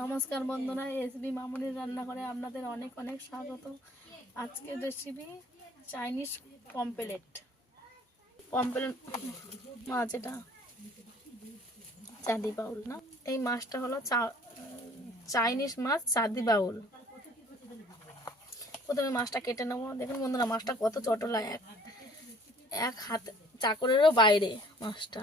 নমস্কার বন্ধুরা, এসবি মামুনির রান্নাঘরে আপনাদের অনেক অনেক স্বাগত। আজকের রেসিপি চাইনিজ পম্পলেট পম্পলেট মাছ এটা, চাঁদি বাউল না? এই মাছটা হলো চাইনিজ মাছ চাঁদি বাউল। প্রথমে মাছটা কেটে নেব। দেখুন বন্ধুরা, মাছটা কত চটলা, এক এক হাত, চাকরেরও বাইরে মাছটা।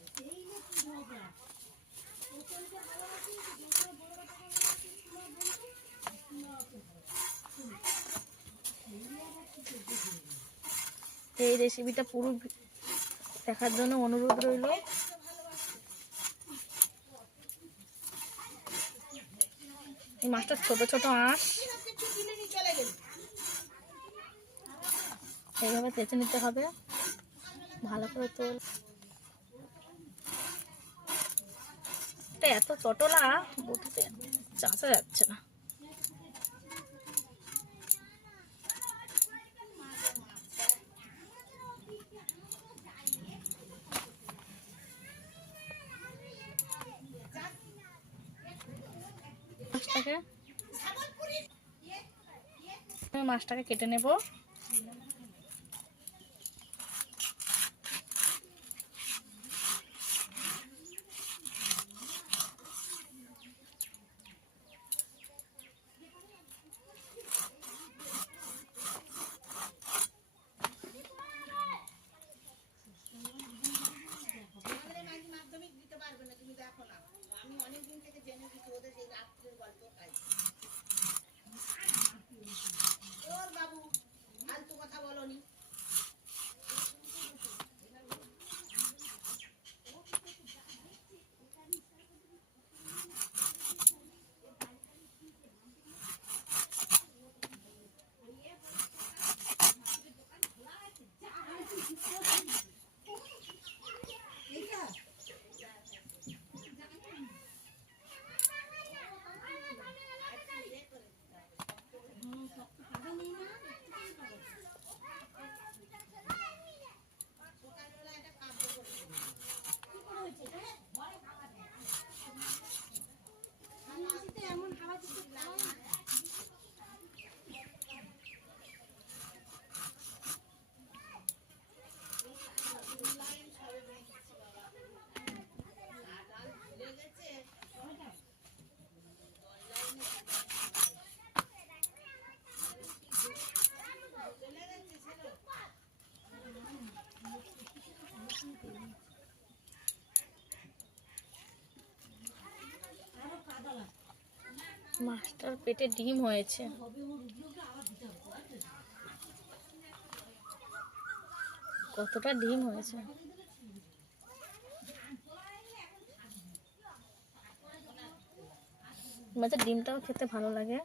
এই রেসিপিটা পুরো দেখার জন্য অনুরোধ রইল। এই মাছটা ছোট ছোট আঁশ। এইভাবে তেঁচে নিতে হবে। ভালো করে তোল। এত চটলা বটিতে চাষা যাচ্ছে না। মাছটাকে কেটে নেব। মাছটার পেটে ডিম হয়েছে। কতটা ডিম হয়েছে? মাছের ডিমটাও খেতে ভালো লাগে।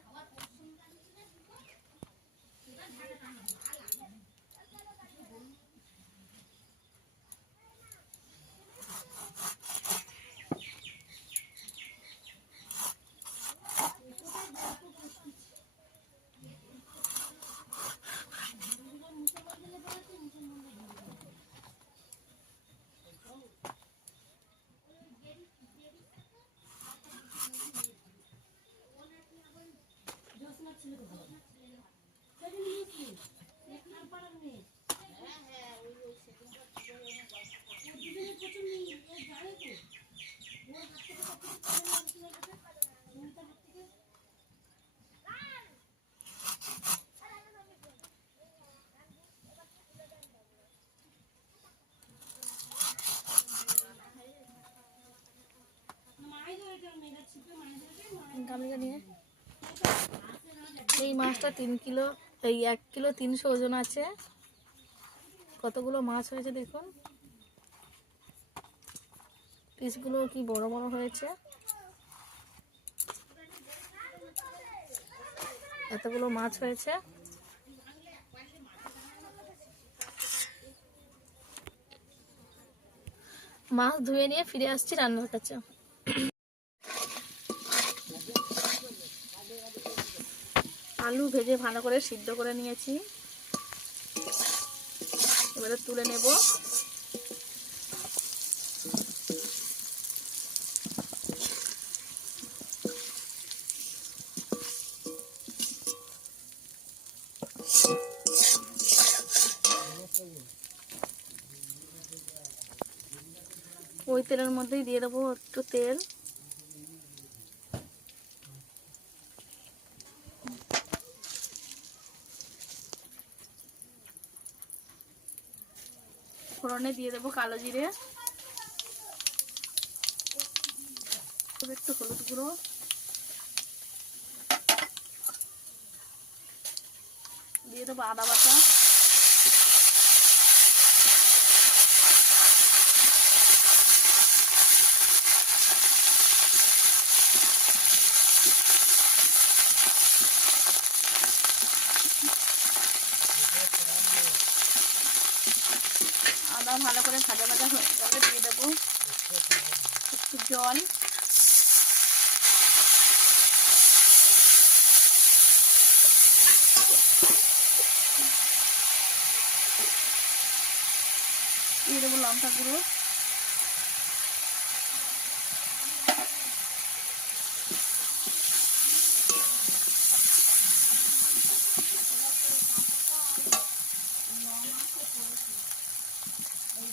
এই মাছটা তিন কিলো, এই এক কিলো তিনশো ওজন আছে। কতগুলো মাছ হয়েছে দেখুন। পিসগুলো কি বড় বড় হয়েছে? এতগুলো মাছ হয়েছে। মাছ ধুয়ে নিয়ে ফিরে আসছি রান্নার কাছে। আলু ভেজে ভালো করে সিদ্ধ করে নিয়েছি। এবারে তুলে নেব। ওই তেলের মধ্যেই দিয়ে দেবো একটু তেল। ফোড়নে দিয়ে দেবো কালো জিরে। একটু হলুদ গুঁড়ো। দিয়ে দেবো আদা বাটা। ভালো করে ভাজা ভাজা হয়ে যাবে দিয়ে দেবো একটু জল। দিয়ে দেবো লঙ্কা গুঁড়ো।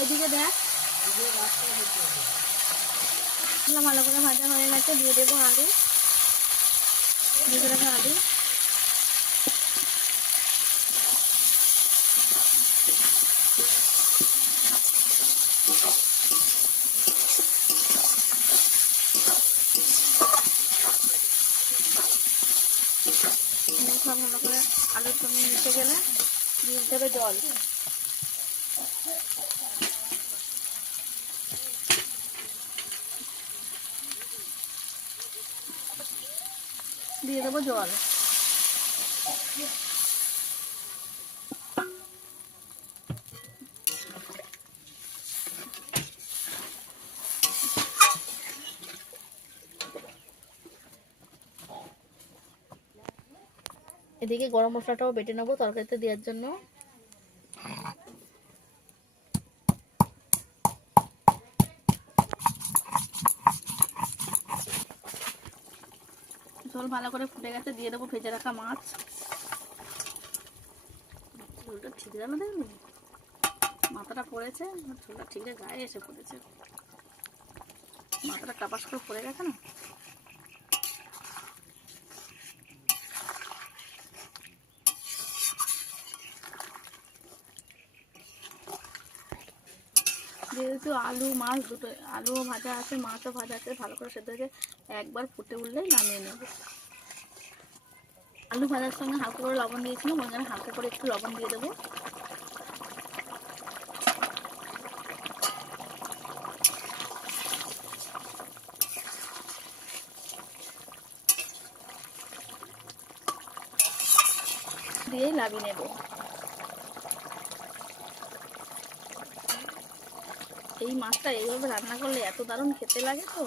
এদিকে দেখ। ভালো করে ভাজা হয়ে গেছে দিয়ে দেবো আলু। দিয়ে রাখা আলু। মশলা ভালো করে আলুর সঙ্গে মিশে গেলে দিয়ে দিতে হবে জল। দিয়ে দেবো জল। এদিকে গরম মশলাটাও বেটে নেব, তরকারিতে দেওয়ার জন্য। ঝোল ভালো করে ফুটে গেছে, দিয়ে দেবো ভেজে রাখা মাছ। ঝোলটা ঠিক জানো দেখবি মাথাটা পড়েছে, ঝোলটা ঠিকরে গায়ে এসে পড়েছে। মাথাটা টাপাস করে পড়ে গেছে না? যেহেতু আলু, মাছ দুটো, আলু ভাজা আছে, মাছও ভাজা আছে, ভালো করে সেদ্ধ হয়েছে একবার ফুটে উঠলেই নামিয়ে নেব। আলু ভাজার সঙ্গে হালকা করে লবণ দিয়েছিলাম জন্য হালকা করে একটু লবণ দিয়ে দেবো। দিয়ে নামিয়ে নেব। এই মাছটা এইভাবে রান্না করলে এত দারুণ খেতে লাগে তো?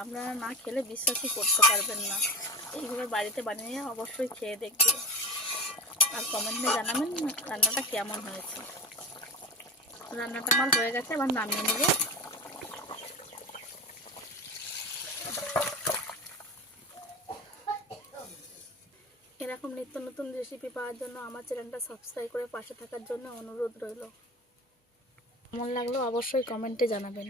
আপনারা না খেলে বিশ্বাসই করতে পারবেন না। এইভাবে বাড়িতে বানিয়ে অবশ্যই খেয়ে দেখবে আর কমেন্টে জানাবেন রান্নাটা কেমন হয়েছে। রান্নাটা আমার হয়ে গেছে, এবার নামিয়ে নেব। এরকম নিত্য নতুন রেসিপি পাওয়ার জন্য আমার চ্যানেলটা সাবস্ক্রাইব করে পাশে থাকার জন্য অনুরোধ রইল। কেমন লাগল অবশ্যই কমেন্টে জানাবেন।